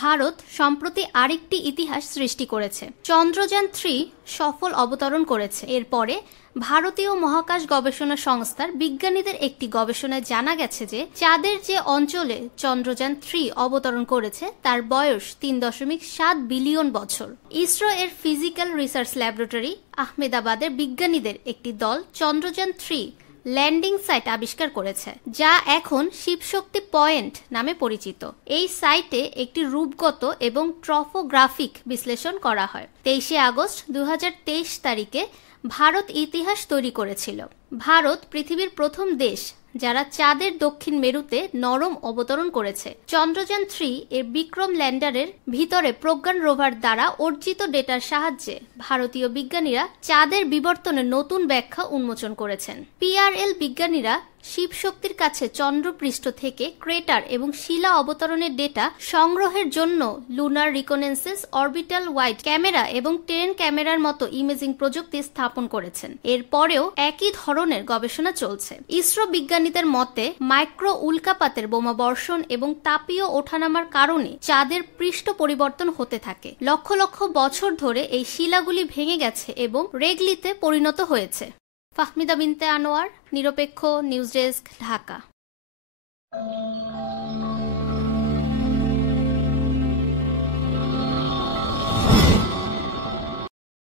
ভারত সম্প্রতি আরেকটি ইতিহাস সৃষ্টি করেছে। চন্দ্রযান-3 সফল অবতরণ করেছে। এরপরে ভারতীয় মহাকাশ গবেষণা সংস্থার বিজ্ঞানীদের একটি গবেষণায় জানা গেছে যে চাঁদের যে অঞ্চলে চন্দ্রযান-3 অবতরণ করেছে তার বয়স 3.7 বিলিয়ন বছর। ইসরো এর ফিজিক্যাল রিসার্চ ল্যাবরেটরি আহমেদাবাদের বিজ্ঞানীদের একটি দল চন্দ্রযান-3 ল্যান্ডিং সাইট আবিষ্কার করেছে, যা এখন শিবশক্তি পয়েন্ট নামে পরিচিত। এই সাইটে একটি রূপগত এবং ট্রপোগ্রাফিক বিশ্লেষণ করা হয়। 23 আগস্ট 2023 তারিখে ভারত ইতিহাস তৈরি করেছিল। ভারত পৃথিবীর প্রথম দেশ যারা চাঁদের দক্ষিণ মেরুতে নরম অবতরণ করেছে। চন্দ্রযান-3 এর বিক্রম ল্যান্ডারের ভিতরে প্রজ্ঞান রোভার দ্বারা অর্জিত ডেটার সাহায্যে ভারতীয় বিজ্ঞানীরা চাঁদের বিবর্তনের নতুন ব্যাখ্যা উন্মোচন করেছেন। পিআরএল বিজ্ঞানীরা শিবশক্তির কাছে চন্দ্রপৃষ্ঠ থেকে ক্রেটার এবং শিলা অবতরণের ডেটা সংগ্রহের জন্য lunar reconnaissance orbital wide camera এবং টেন ক্যামেরার মতো ইমেজিং প্রযুক্তি স্থাপন করেছেন। এরপরেও একই ধরনের গবেষণা চলছে। ইসরো বিজ্ঞানীদের মতে মাইক্রো উল্কাপাতের বোমা বর্ষণ এবং তাপীয় ওঠানামার কারণে চাঁদের পৃষ্ঠ পরিবর্তন হতে থাকে। লক্ষ লক্ষ বছর ধরে এই শিলাগুলি ভেঙে গেছে এবং রেগলিতে পরিণত হয়েছে। ফাহমিদা বিনতে আনোয়ার, নিরপেক্ষ নিউজ ডেস্ক, ঢাকা।